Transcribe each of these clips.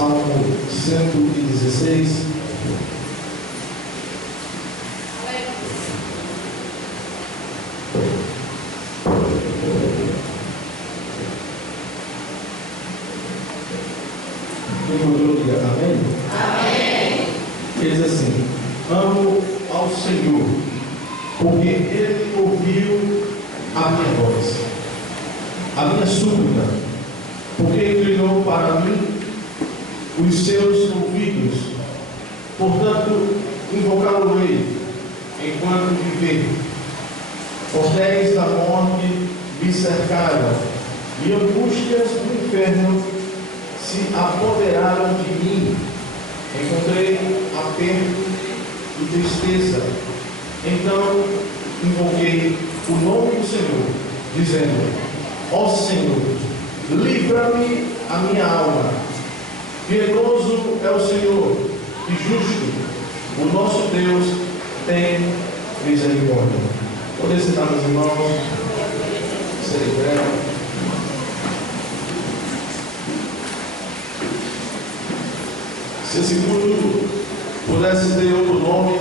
Salmo 116. Quem encontrou, diga amém? Amém. Diz assim: amo ao Senhor, porque Ele ouviu a minha voz, a minha súplica, porque inclinou para mim os seus ouvidos. Portanto, invocá-lo-ei enquanto viver. Cordéis da morte me cercaram, e angústias do inferno se apoderaram de mim. Encontrei aperto e tristeza. Então invoquei o nome do Senhor, dizendo: ó Senhor, livra-me a minha alma. Piedoso é o Senhor e justo, o nosso Deus tem misericórdia. Poder sentar, meus irmãos, celebrar. Se esse culto pudesse ter outro nome,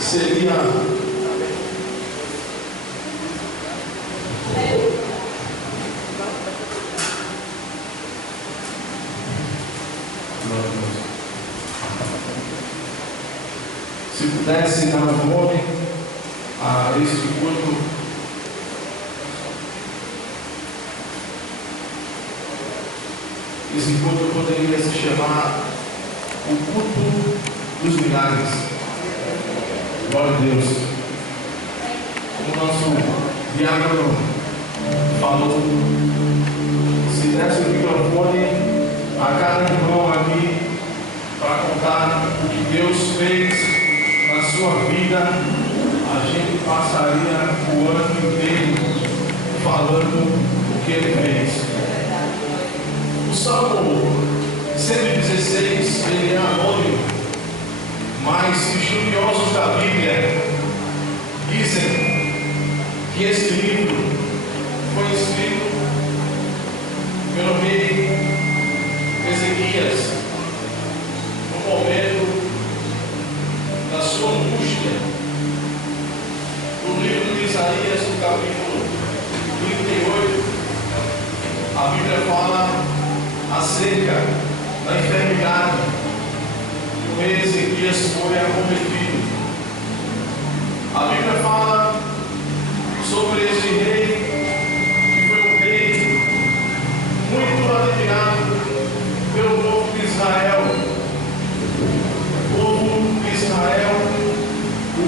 seria se pudesse dar um nome a este culto, esse culto poderia se chamar o culto dos milagres. Glória a Deus. Como o nosso diácono falou, se desse o microfone a cada irmão aqui para contar o que Deus fez na sua vida, a gente passaria o ano inteiro falando o que Ele fez. O Salmo 116, ele é anônimo, mas estudiosos da Bíblia dizem que esse livro foi escrito pelo rei Ezequias no momento da sua angústia. No livro de Isaías, no capítulo 38, a Bíblia fala acerca da enfermidade que o rei Ezequias foi acometido. A Bíblia fala sobre esse rei, que foi um rei muito admirado pelo povo de Israel. O povo de Israel o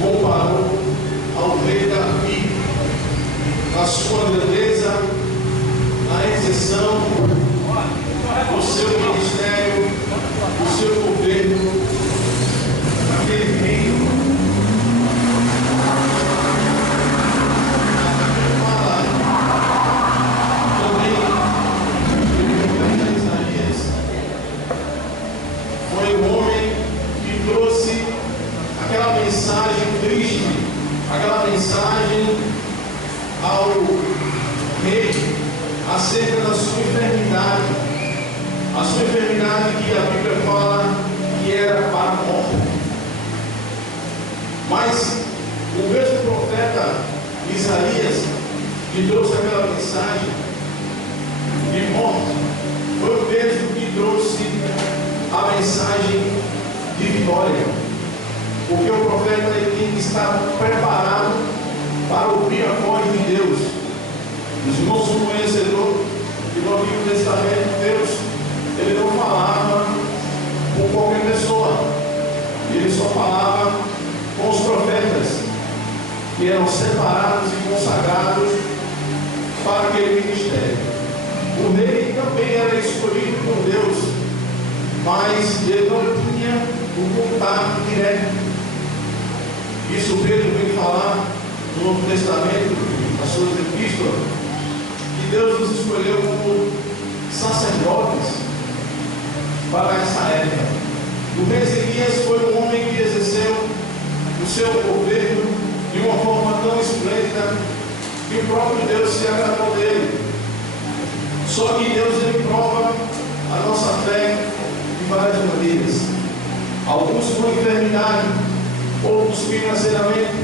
comparou ao rei Davi, na sua beleza, na exceção do seu ministério, do seu governo, aquele reino. Foi o homem que trouxe aquela mensagem triste, aquela mensagem ao rei acerca da sua enfermidade, a sua enfermidade que a Bíblia fala que era para a morte. Mas o mesmo profeta Isaías, que trouxe aquela mensagem de morte, foi o mesmo que trouxe a mensagem de vitória, porque o profeta ele tem que estar preparado para ouvir a voz de Deus. Os irmãos são conhecedores que no Antigo Testamento Deus ele não falava com qualquer pessoa, ele só falava com os profetas que eram separados e consagrados para aquele ministério. O rei também era escolhido por Deus, mas ele não tinha o contato direto. Isso Pedro vem falar no Novo Testamento, nas suas epístolas, que Deus nos escolheu como sacerdotes para essa época. O rei Ezequias foi um homem que exerceu o seu governo de uma forma tão esplêndida que o próprio Deus se agradou dele. Só que Deus, ele prova a nossa fé de várias maneiras. Alguns com enfermidade, outros financeiramente,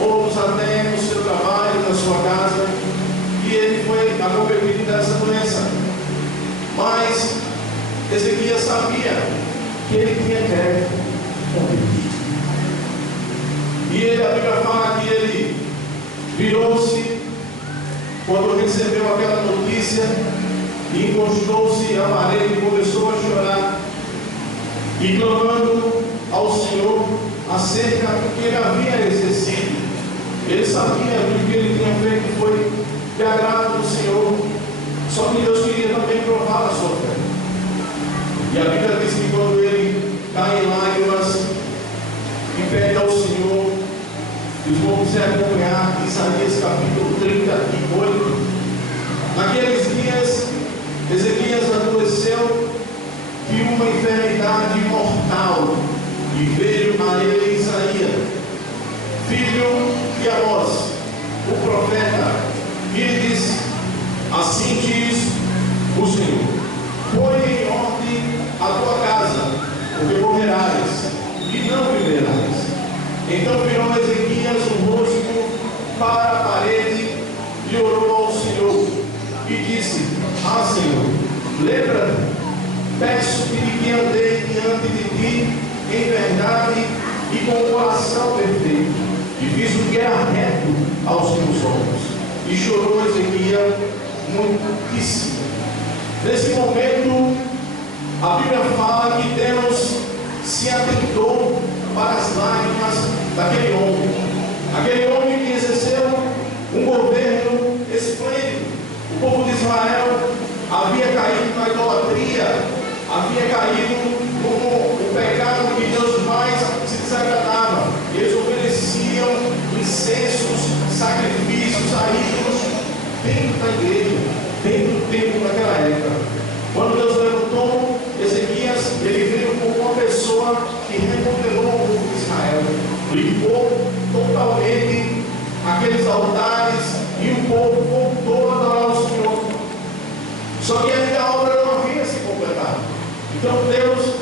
outros até no seu trabalho, na sua casa, e ele foi acometido dessa doença. Mas Ezequias sabia que ele tinha crédito com Deus. E ele, a Bíblia fala que ele virou-se quando recebeu aquela notícia, e encostou-se à parede e começou a chorar, e clamando ao Senhor acerca do que ele havia exercido. Ele sabia que o que ele tinha feito foi de agrado do Senhor, só que Deus queria também provar a sua fé. E a Bíblia diz que quando ele cai em lágrimas e pede ao Senhor, os vão se acompanhar Isaías capítulo 38. Naqueles dias, Ezequias adoeceu de uma enfermidade mortal, e veio a ele Isaías, filho de Amós, o profeta, e lhe disse: assim diz o Senhor, põe em ordem a tua casa, porque morrerás e não viverás. Então virou Ezequias o rosto para a parede e orou ao Senhor e disse: ah, Senhor, lembra-te, peço-te que andei diante de ti em verdade e com o coração perfeito, e fiz o que era reto aos teus olhos. E chorou Ezequias muitíssimo. Nesse momento, a Bíblia fala que Deus se atentou para as lágrimas daquele homem que exerceu um governo esplêndido. O povo de Israel havia caído na idolatria, havia caído no pecado que Deus mais se desagradava. Eles ofereciam incensos, sacrifícios a ídolos dentro da igreja, dentro do templo naquela época. Quando Deus levantou Ezequias, ele veio como uma pessoa que remodelou o povo de Israel, limpou totalmente aqueles altares e o povo voltou a adorar o Senhor. Só que ainda a obra não havia se completado. Então Deus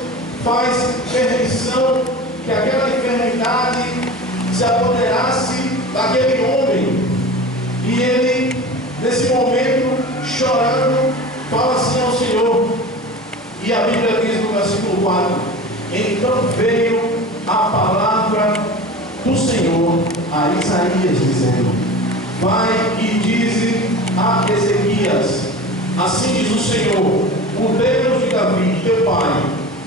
faz permissão que aquela enfermidade se apoderasse daquele homem, e ele, nesse momento, chorando, fala assim ao Senhor. E a Bíblia diz no versículo 4: então veio a palavra do Senhor a Isaías, dizendo: vai e dize a Ezequias: assim diz o Senhor, o Deus de Davi, teu pai,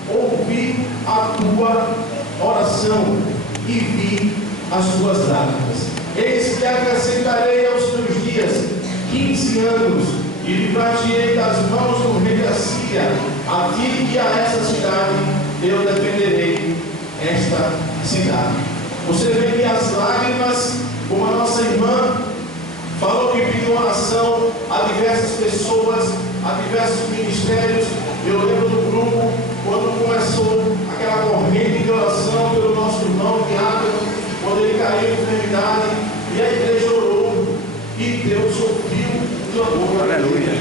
ouvi a tua oração e vi as tuas lágrimas. Eis que acrescentarei aos teus dias 15 anos, e livrar-te-ei das mãos do rei da Síria. A ti e a esta cidade eu defenderei esta cidade. Você vê que as lágrimas, como a nossa irmã falou que pediu oração a diversas pessoas, a diversos ministérios. Eu lembro do grupo, quando começou aquela corrente de oração pelo nosso irmão Diácono, quando ele caiu em enfermidade, e a igreja orou, e Deus ouviu o clamor. Aleluia.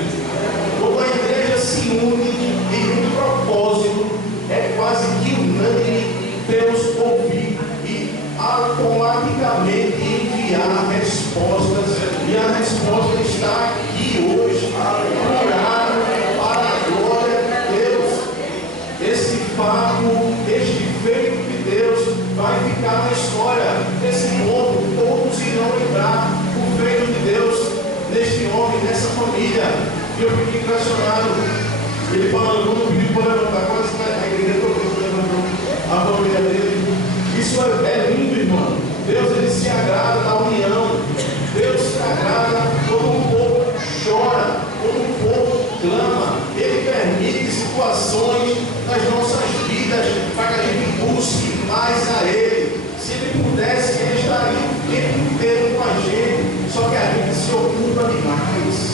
Quando a igreja se une em um propósito, é quase que unânime Deus ouvir e automaticamente enviar respostas, e a resposta está aqui hoje, curado para a glória de Deus. Esse fato, este feito de Deus vai ficar na história desse povo. Todos irão lembrar o feito de Deus neste homem, nessa família. E eu fiquei impressionado. Ele falando, quando pediu para levantar, quase a igreja toda levantou a família dele. Isso é lindo, irmão. Deus, ele se agrada da união. Deus se agrada quando o povo chora, quando o povo clama. Ele permite situações nas nossas vidas para que a gente busque mais a Ele. Se Ele pudesse, Ele estaria o tempo inteiro com a gente. Só que a gente se ocupa demais.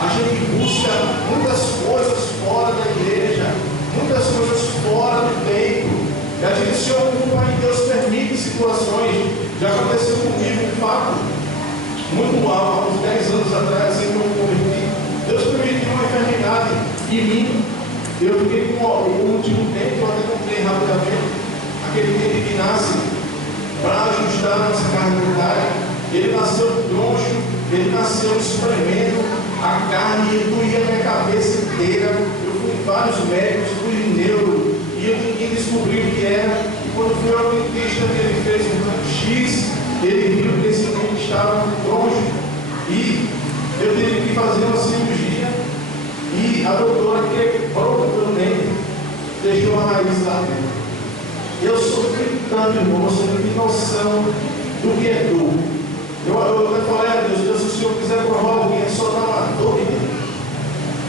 A gente busca muitas coisas fora da igreja, muitas coisas fora do templo. E a gente se ocupa e Deus permite situações. Já aconteceu muito alto, há uns 10 anos atrás, assim que eu me converti. Deus permitiu uma enfermidade em mim. Eu fiquei com o último tempo, eu até comprei rapidamente, aquele tempo que nasce para ajustar a nossa carne dentária. Ele nasceu troncho, ele nasceu espremendo a carne, e doía a minha cabeça inteira. Eu fui em vários médicos, fui em neuro, e ninguém descobriu o que era. E quando fui ao dentista, ele fez um X, ele viu que esse dente estava troncho, e eu tive que fazer uma cirurgia, e a doutora quebrou o meu dente, deixou a raiz lá dentro. Eu sofri tanto, irmão, você não tem noção do que é dor. Eu até falei a Deus, se o Senhor quiser provar alguém, é só dar uma dor,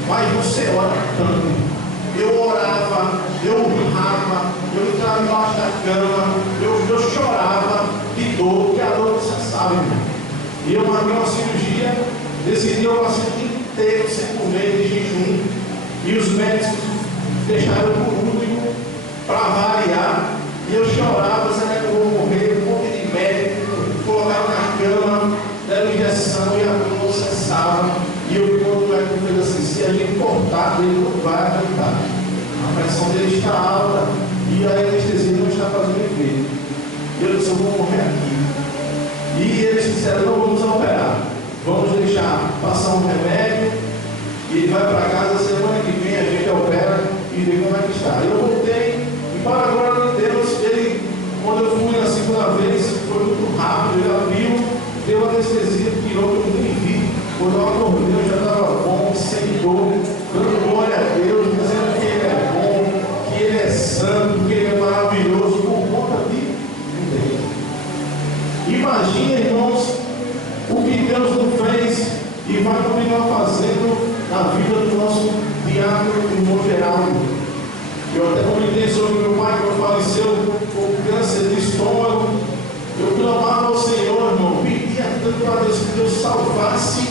mas você ora tanto. Eu orava, eu urrava, eu entrava embaixo da cama, eu chorava de dor, que a dor não cessava, irmão. E eu marquei uma cirurgia, decidi eu passei o dia inteiro sem comer, de jejum, e os médicos deixaram eu por último, para variar, e eu chorava, será que eu vou morrer? Um monte de médico, colocaram na cama, deram injeção e a dor não cessava. E eu, quando o médico fez assim, se a gente cortar, ele não vai aguentar. A pressão dele está alta e a anestesia não está fazendo efeito. Eu disse, eu vou morrer aqui. E eles disseram, não vamos operar. Vamos deixar passar um remédio e ele vai para casa, semana que vem a gente opera e vê como é que está. Eu voltei e, para a glória de Deus, ele, quando eu fui na segunda vez, foi muito rápido, ele abriu, deu anestesia, tirou, eu nem vi. Quando eu acordei, eu já estava bom, sem dor, dando glória a Deus, dizendo que Ele é bom, que Ele é santo, que Ele é maravilhoso, por conta de Deus. Imagina, irmãos, o que Deus não fez e vai continuar fazendo na vida do nosso diácono, irmão Geraldo. Eu até comentei sobre meu pai, quando faleceu com câncer de estômago. Eu clamava ao Senhor, irmão, pedia tanto a Deus que Deus salvasse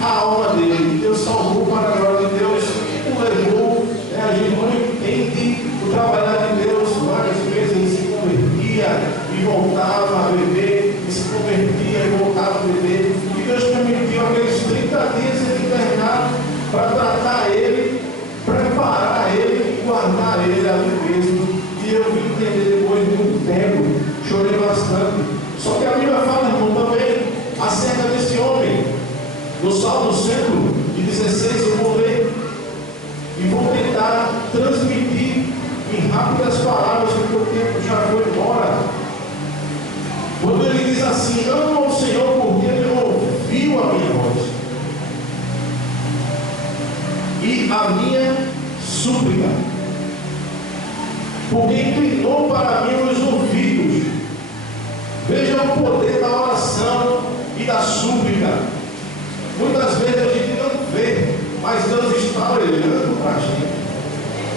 a alma dele. Deus salvou para a glória de Deus, o levou. A gente não entende o trabalhar de Deus. Várias vezes ele se convertia e voltava a beber, e se convertia e voltava a beber. E Deus permitiu aqueles 30 dias ele internado para tratar ele, preparar ele e guardar ele ali mesmo. E eu vim entender depois de muito tempo, chorei bastante. Só que a Bíblia fala, irmão, também acerca desse homem. No Salmo 116 eu vou ler e vou tentar transmitir em rápidas palavras, porque o tempo já foi embora. Quando ele diz assim, amo ao Senhor porque Ele ouviu a minha voz e a minha súplica, porque inclinou para mim os ouvidos. Veja o poder da oração e da súplica. Muitas vezes a gente não vê, mas Deus está olhando para a gente.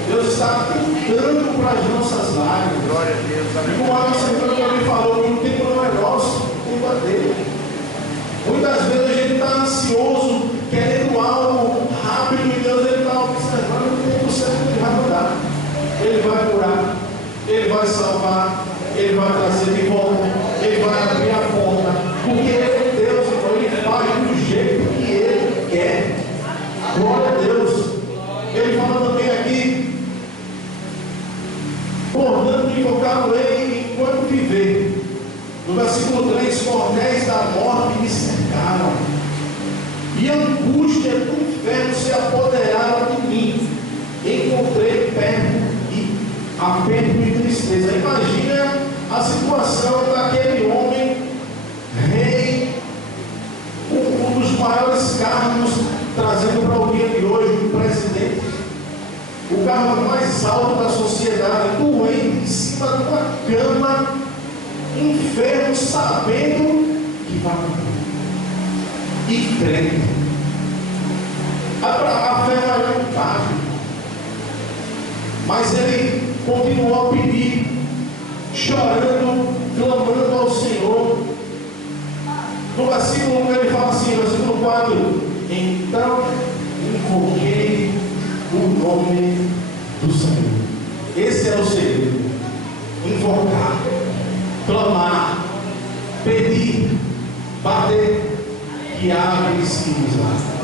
Deus está cantando para as nossas lágrimas. Glória a Deus. E como a nossa irmã também falou, que o tempo não é nosso, o tempo é dele. Muitas vezes a gente está ansioso, querendo algo rápido, e Deus está observando o tempo certo que Ele vai mudar. Ele vai curar, Ele vai salvar, Ele vai trazer de volta, Ele vai abrir a porta, porque Ele é Deus, Ele faz do jeito que Ele quer. Glória a Deus. Ele fala também aqui, portanto, invocar Ele enquanto viver. No versículo 3, cordéis da morte me cercaram, e a angústia do inferno se apoderaram de mim. Encontrei aperto e tristeza. Imagina a situação daquele homem, rei, um dos maiores cargos, trazendo para o dia de hoje, o presidente, o cargo mais alto da sociedade, doente, em cima de uma cama, enfermo, sabendo que vai morrer, e crendo. A fé vai lá embaixo, mas ele continuou a pedir, chorando, clamando ao Senhor. No versículo 1 ele fala assim, versículo 4, então invoquei o nome do Senhor. Esse é o segredo: invocar, clamar, pedir, bater. precisa.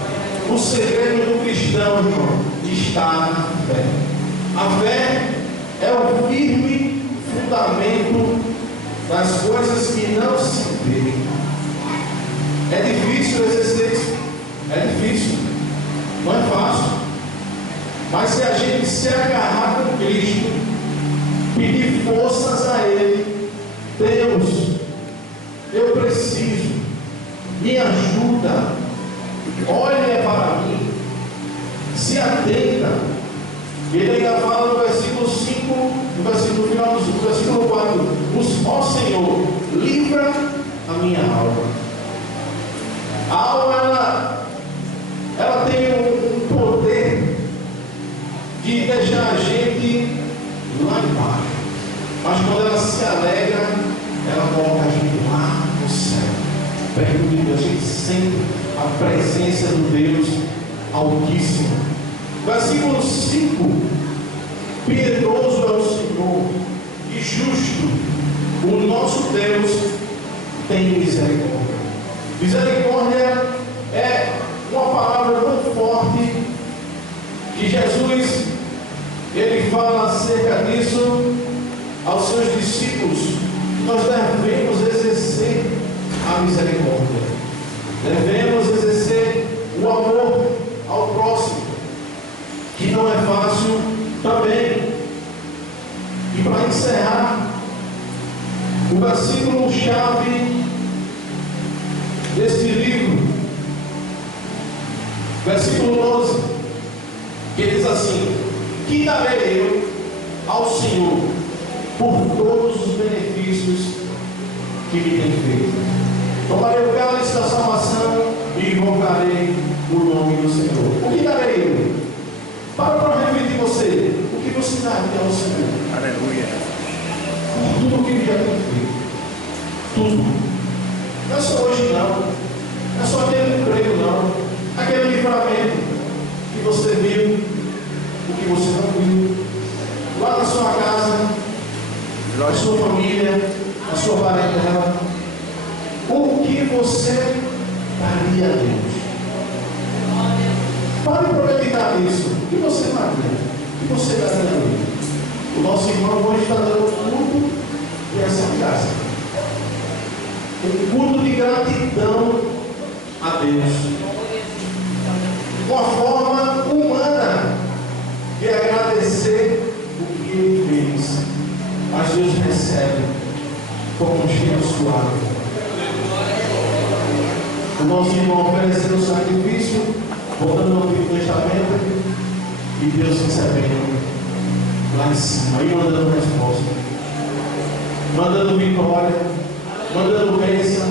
O segredo do cristão, irmão, está na fé. A fé é o firme fundamento das coisas que não se vê. É difícil exercer isso. É difícil. Não é fácil. Mas se a gente se agarrar com Cristo, pedir forças a Ele, Deus, eu preciso, me ajuda, olha para mim, se atenta. Ele ainda fala no versículo 5, no versículo final do versículo 4, ó Senhor, livra a minha alma. A alma, ela tem um poder de deixar a gente lá embaixo, mas quando ela se alegra, ela coloca a gente lá no céu, perto de Deus. A gente sente a presença do Deus Altíssimo. Versículo 5: piedoso é o Senhor e justo, o nosso Deus tem misericórdia. Misericórdia é uma palavra tão forte que Jesus, ele fala acerca disso aos seus discípulos. Nós devemos exercer a misericórdia, devemos exercer o amor ao próximo, que não é fácil também. E para encerrar, o versículo chave deste livro, versículo 12, que diz assim: que darei eu ao Senhor por todos os benefícios que me tem feito? Tomarei o cálice da salvação e invocarei o nome do Senhor. O que darei eu? Para refletir você, o que você daria ao Senhor? Aleluia. Por tudo que ele já tem feito. Tudo. Não é só hoje não. Não é só aquele emprego não. Aquele livramento que você viu, o que você não viu. Lá na sua casa, na sua família, na sua parentela. O que você daria a Deus? Pare para meditar nisso. O que você daria? O que você daria a Deus? O nosso irmão hoje está dando culto nessa casa. Um culto de gratidão a Deus. Uma forma humana de agradecer o que Ele fez. Mas Deus recebe como um cheiro suave. O nosso irmão ofereceu o sacrifício, voltando no Antigo Testamento, e Deus recebendo lá em cima, e mandando resposta, mandando vitória, mandando bênção,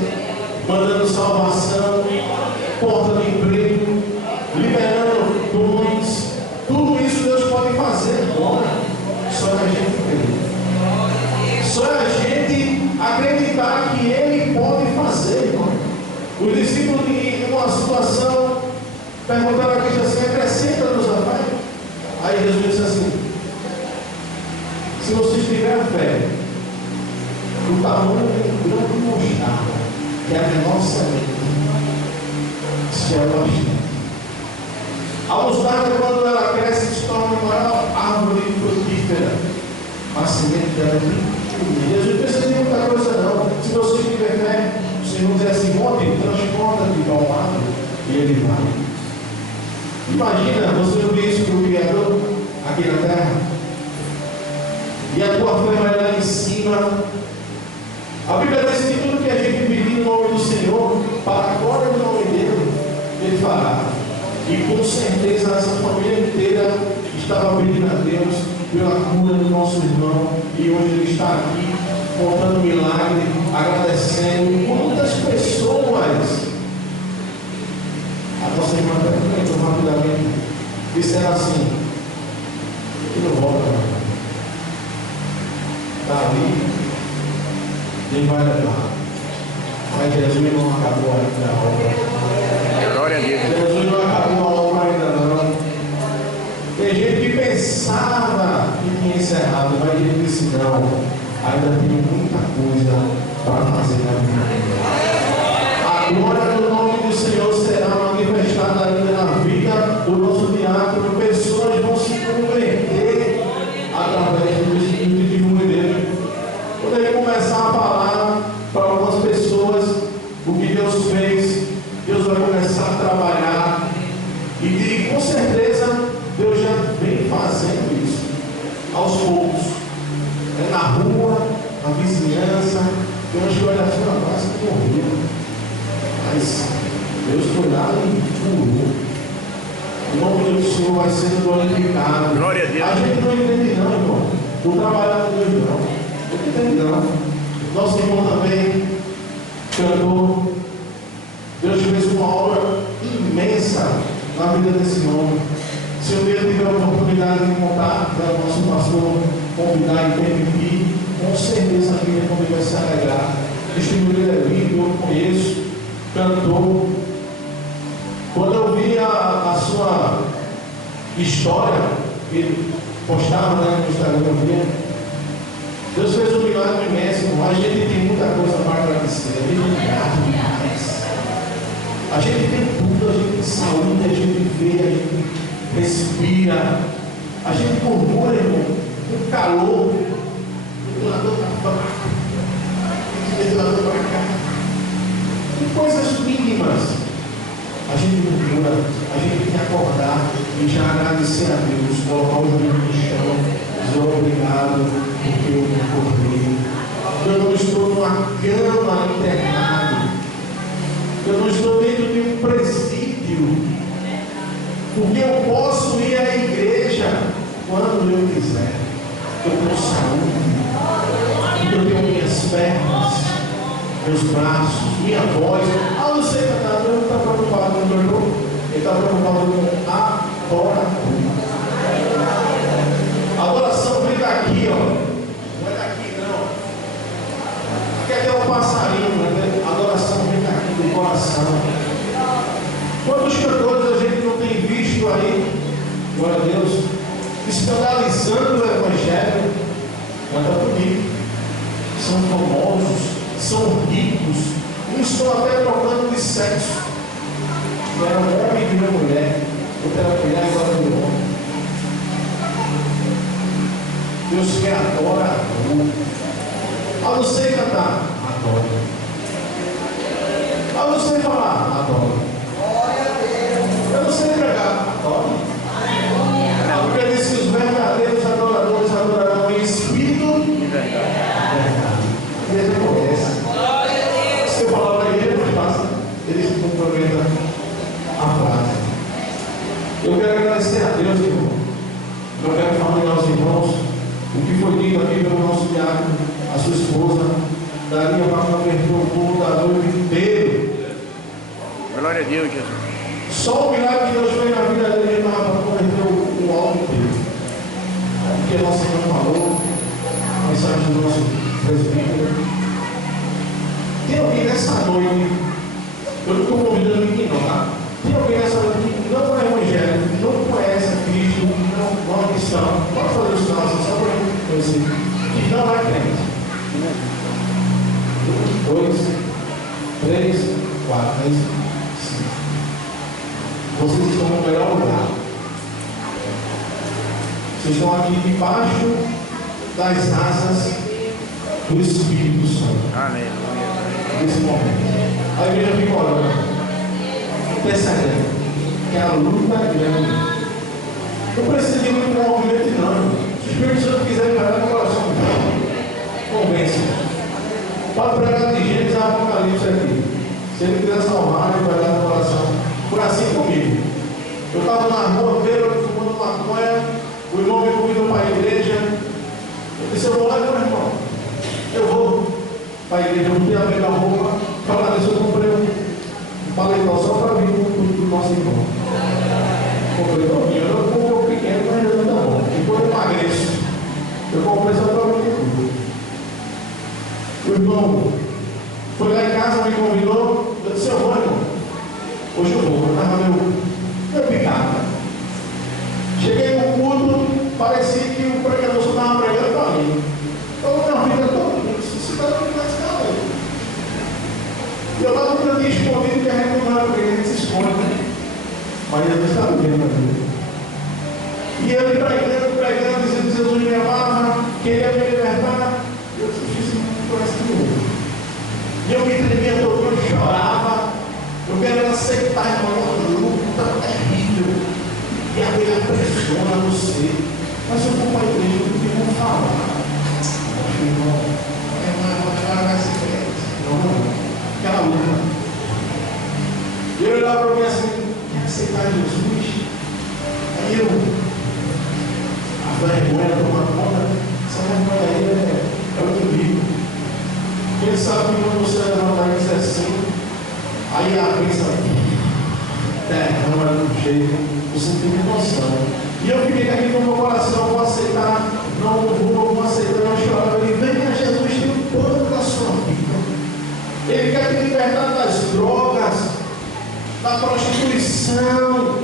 mandando salvação, porta de emprego, liberando dons. Tudo isso Deus pode fazer agora, só que a gente crê. Só a gente acreditar que Ele pode fazer, irmão. Os discípulos, em uma situação, perguntaram a Cristo assim: acrescenta-nos a fé. Aí Jesus disse assim: se vocês tiverem fé, o tamanho de um grão de mostarda, que é a menor semente, se é bastante. A mostarda, quando ela cresce, se torna uma maior árvore frutífera. A semente dela é pequena. Jesus não precisa de muita coisa, não. Se você tiver fé, o Senhor diz assim: monte, transporta de um lado, e Ele vai. Imagina você ouvir isso para o Criador aqui na terra, e a tua fé vai lá em cima. A Bíblia diz que tudo que a gente pedir no nome do Senhor, para a glória do nome dele, Ele fará. E com certeza essa família inteira estava pedindo a Deus pela cura do nosso irmão, e hoje ele está aqui contando milagre, agradecendo. Quantas pessoas, a nossa irmã perguntou rapidamente, disseram assim: ele não volta, está ali, ele vai levar. Mas Jesus não acabou ainda a obra. Glória a Deus. Jesus não acabou a obra ainda não. Tem gente que pensava que tinha encerrado, mas ele disse: não, ainda tem muita coisa para fazer na vida. A glória do nome do Senhor será manifestada ainda na vida do nosso diácono. Pessoas vão se converter através do Espírito de Deus. Quando ele começar a falar para algumas pessoas o que Deus fez, Deus vai começar a trabalhar. E com certeza Deus já vem fazendo isso aos poucos. É na rua, na vizinhança. Tem umas que olham assim, quase que morreu. Mas Deus foi lá e curou. O nome do Senhor vai sendo glorificado. Glória a Deus. A gente não entende não, irmão. O trabalhar com Deus não. Não entende não. Nosso irmão também cantou. Deus fez uma obra imensa na vida desse homem. Se um dia tiver a oportunidade de contar para o nosso pastor, convidar e permitir, com certeza a minha família vai se alegrar. Este menino é lindo, eu conheço, cantou. Quando eu vi a sua história, ele postava, né, no Instagram, Deus fez um milagre imenso. A gente tem muita coisa para agradecer. A gente tem grato demais. A gente tem tudo, a gente tem saúde, a gente vê, a gente respira. A gente murmura, irmão, com calor. O ventilador está fraco. O ventilador para cá. E coisas mínimas. A gente murmura, a gente tem que acordar e já agradecer a Deus, colocar o joelho no chão, dizer obrigado, porque eu me acordei. Eu não estou numa cama internado. Eu não estou dentro de um presídio. Porque eu posso ir à igreja quando eu quiser. Eu tenho saúde. Porque eu tenho minhas pernas, meus braços, minha voz. Ah, não sei cantar, ele não está preocupado com o meu jogo. Ele está preocupado com a adoração. A adoração vem daqui, ó. Não é daqui, não. Aqui até um passarinho, né? A adoração vem daqui do coração. Quantos cantores a gente não tem visto aí, glória a Deus, escandalizando o Evangelho? Canta bonito. São famosos, são ricos, uns estão até trocando de sexo. Não era um homem e uma mulher, outra era mulher e agora é homem. Deus quer adorador. Ah, não sei cantar, adora. Ah, não sei falar, adora. Eu não sei pregar, adora. A Bíblia diz que os verdadeiros adoradores adorarão em espírito e verdade. Ele conhece. Se eu falar para ele, não passa. Ele complementa a frase. Eu quero agradecer a Deus, irmão. Eu quero falar aos irmãos o que foi dito aqui pelo nosso diácono, a sua esposa, daria para converter o povo da noiva inteiro. Glória a Deus, Jesus. Só o milagre que Deus fez na vida dele estava para converter o alvo inteiro. Porque a nossa irmã falou, a mensagem do nosso presbítero. Tem alguém nessa noite, eu não estou convidando ninguém não, tá? Tem alguém nessa noite que não é evangélico, não conhece a Cristo, não é cristão, pode fazer isso não, só para conhecer, que não é crente. 1, 2, 3, 4, 5. Vocês estão no melhor lugar. Vocês estão aqui debaixo das asas do Espírito Santo. Amém. Nesse momento. A igreja fica orando, percebendo que a luta é grande. Não precisa de muito movimento, não. Se o Espírito Santo quiser parar no coração, convence. Pode pregar de Gênesis a Apocalipse aqui. Se ele quiser salvar, ele vai dar no coração. Foi assim comigo. Eu estava na rua, veio fumando maconha, o irmão me convidou para a igreja. Eu disse, eu vou lá, meu irmão. Eu vou para a igreja, eu fui a pegar roupa, para isso eu comprei um paletó só para vir do nosso irmão. Comprei para mim, eu não comprei um pequeno, mas eu não tá bom. Depois eu emagreço. Eu comprei só para mim. O irmão foi lá em casa, me convidou, eu disse, eu vou, irmão. Hoje eu vou, eu estava meu picado. Cheguei no culto, parecia que o pregador só estava pregando para mim. Eu minha vida toda, você está aqui na escala. E eu estava no cantinho escondido, que a gente não vai porque a gente se esconde. Mas Jesus está vivendo a vida. E ele pregando, dizendo que Jesus me amava, queria me libertar. Eu disse, parece que não. E eu me tremia todo, eu chorava. Eu quero aceitar, irmão, uma luta terrível. E a Bíblia pressiona você. Mas eu vou para a igreja, eu não vou falar. Irmão, vai ser crente. Não, aquela luta. E eu olhava para mim assim, quer aceitar Jesus? Aí eu, a vergonha toma conta, essa vergonha aí é o que vivo. Quem sabe que quando você levantar e dizer assim, aí a pensa, derrama do jeito, você tem noção. E eu fiquei aqui no meu coração, vou aceitar, não vou aceitar, eu chorava. Ele venha, Jesus tem o plano da sua vida. Ele quer te libertar das drogas, da prostituição,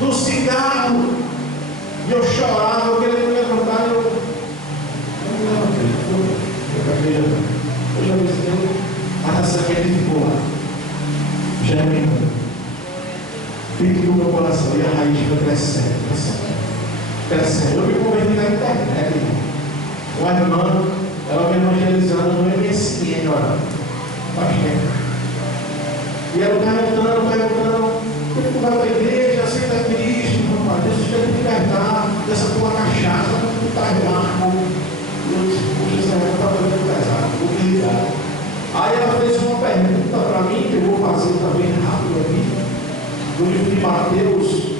do cigarro. E eu chorava, eu queria me levantar, eu me levantei. Eu já visitei, mas essa aqui ficou lá. Já é minha. Fique no meu coração e a raiz vai crescendo. Eu me converti na internet. Uma irmã, ela me evangelizando no MSN, olha. Faz tempo. E ela perguntando, por que tu vai para a igreja, aceita Cristo, rapaz, Deus quer te libertar dessa tua cachaça, tu está armado. Eu disse, puxa, essa mulher está muito pesada, vou me ligar. Aí ela fez uma pergunta para mim, que eu vou fazer também rápido aqui. No livro de Mateus,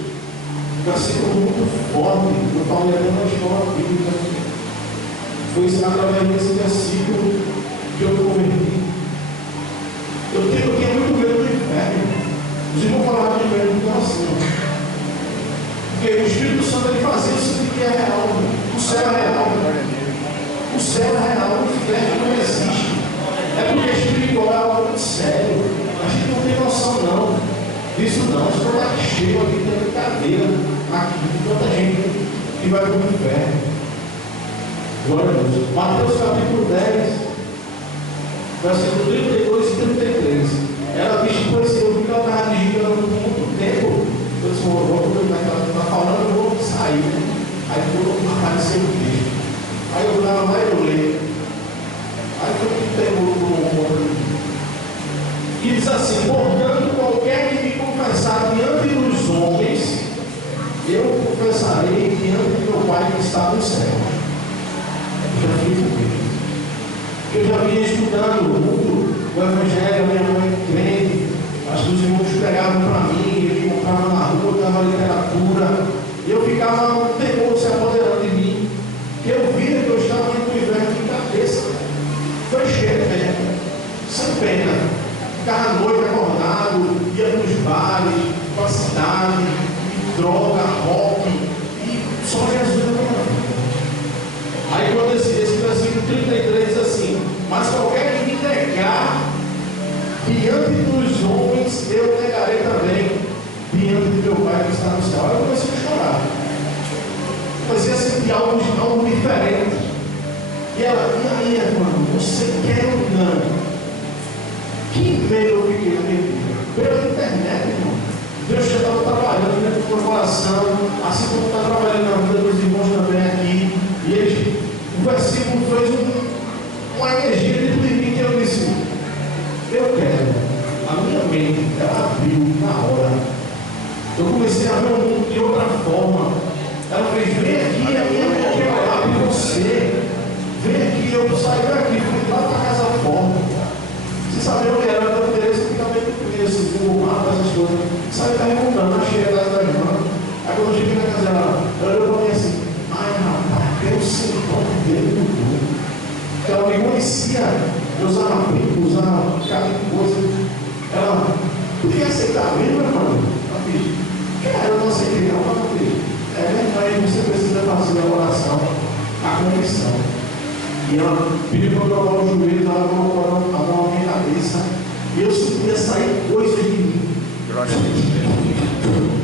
versículo muito forte, eu estou lendo a escola bíblica. Foi através desse versículo que eu converti. Eu tinha muito medo do inferno. Os irmãos falavam de inferno do coração. Porque o Espírito Santo ele fazia isso que é real. O céu é real. O céu é real, o inferno não existe. É porque espiritual é algo muito sério. A gente não tem noção não. Isso não, isso não está cheio aqui de brincadeira, aqui de tanta gente que vai para o inferno. Glória a Deus. Mateus capítulo 10, versículo 32 e 33. Ela disse, pois eu vi que ela estava dirigindo há muito tempo. Eu disse, vou aproveitar que ela está falando, eu vou sair. Aí vou aparecer o texto. Aí eu estava lá e eu leio. Aí eu pegou o outro. E diz assim, portanto, qualquer que me confessar diante dos homens, eu confessarei diante do meu Pai que está no céu. Eu já vinha estudando muito o Evangelho, minha mãe crente, as que os irmãos pregavam para mim, ele comprava na rua, dava literatura, e eu ficava um temor se apoderando de mim. Eu via que eu estava indo para o inverno de cabeça, foi cheio mesmo, sem pena. Ficava à noite acordado, ia para os bares, para a cidade, droga, rock, e só Jesus na minha vida. Aí quando esse versículo 33 diz assim, mas qualquer que me negar diante dos homens, eu negarei também diante de meu Pai que está no céu. Aí eu comecei a chorar. Comecei a sentir algo diferente. E ela, e aí, irmão, você quer ou não? Quem veio eu fiquei arrependido? Pela internet, irmão. Deus já estava trabalhando dentro do meu coração, assim como está trabalhando na vida dos irmãos também aqui. E eles, o versículo fez uma energia dentro de mim que eu disse, eu quero. A minha mente, ela abriu na hora. Eu comecei a ver o mundo de outra forma. Ela fez, vem aqui, a minha mão quer orar por você. Vem aqui, eu saí daqui, fui lá para a casa fora. Você sabe onde era, eu interesse que também não conheço, o mapa, essas coisas. Sabe, está perguntando, achei a casa da irmã. Aí quando eu cheguei na casa dela, ela olhou para mim assim, ai rapaz, eu sei qual dele do mundo. Ela me conhecia, eu usava brinco, usava cada coisa. Ela, podia aceitar mesmo, irmão? Ela disse, cara, eu não aceitei não, mas eu disse, é verdade, você precisa fazer a oração, a conexão. E ela pediu para eu dobrar o joelho, ela colocou a mão na minha cabeça. E eu sentia sair coisas de mim.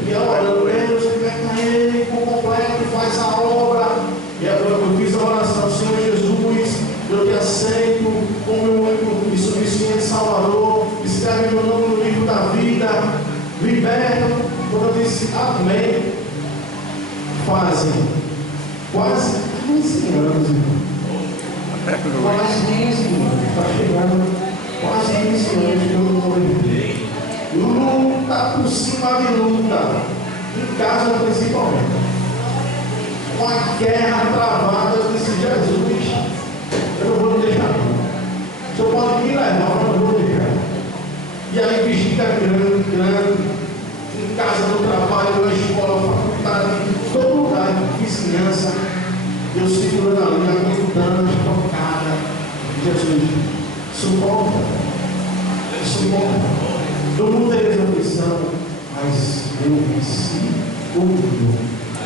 E ela orando, Deus, liberta ele por completo, faz a obra. E eu fiz a oração, Senhor Jesus, eu te aceito como meu único e suficiente Salvador. Escreve meu nome no livro da vida. Liberta. amém, fazem quase 15 anos, irmão. Quase 15 anos. Está chegando quase 15 anos que eu não morri. Luta por cima de luta. Em casa principalmente. Uma guerra travada. Eu disse, Jesus, eu não vou deixar não. O senhor pode me levar, mas eu não vou deixar. E aí bexiga grande, em casa, no trabalho, na escola, faculdade, em todo lugar, vizinhança, eu segurando a linha, aguentando as pancadas. Jesus, suporta. Eu não tenho aflição, mas eu venci o mundo.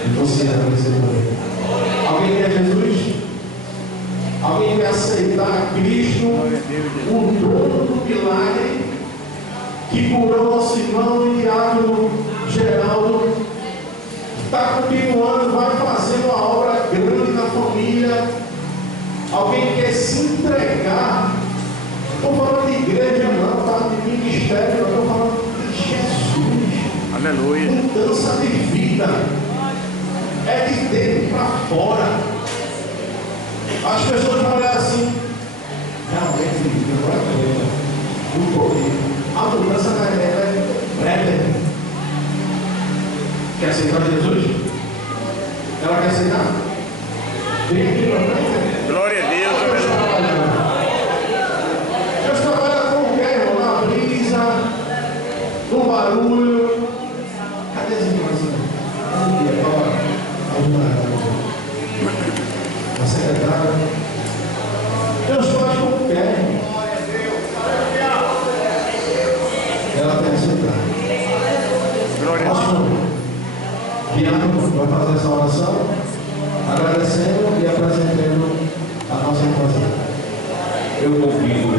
E você vai vencer também. Alguém quer Jesus? Alguém quer aceitar Cristo, o dono do milagre, que curou nosso irmão e diácono Geraldo, está continuando, vai fazer uma obra grande na família. Alguém quer se entregar? Estou falando de igreja, não, tá? De ministério, não, estou falando de Jesus. Aleluia. Mudança de vida é de dentro para fora. As pessoas vão olhar assim, realmente, não poder. A mudança na é breve. Quer aceitar Jesus? Ela quer aceitar? Vem aqui para frente. Glória a Deus, aleluia. Deus trabalha com o quê, irmão? Na brisa, no barulho. Cadê as irmãs? A secretária. Deus faz como quer, irmão. Ela tem aceitado. Glória a Deus. Bianco vai fazer essa oração, agradecendo e apresentando a nossa irmãzinha. Eu convido